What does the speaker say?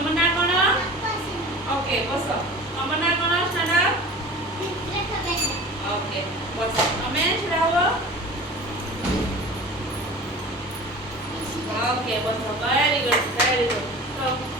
अमरनाथ कोण ओके बसो अमरनाथ कोण स्टँडअप ओके बसो अमेश राहो ओके बसो वेरी गुड तो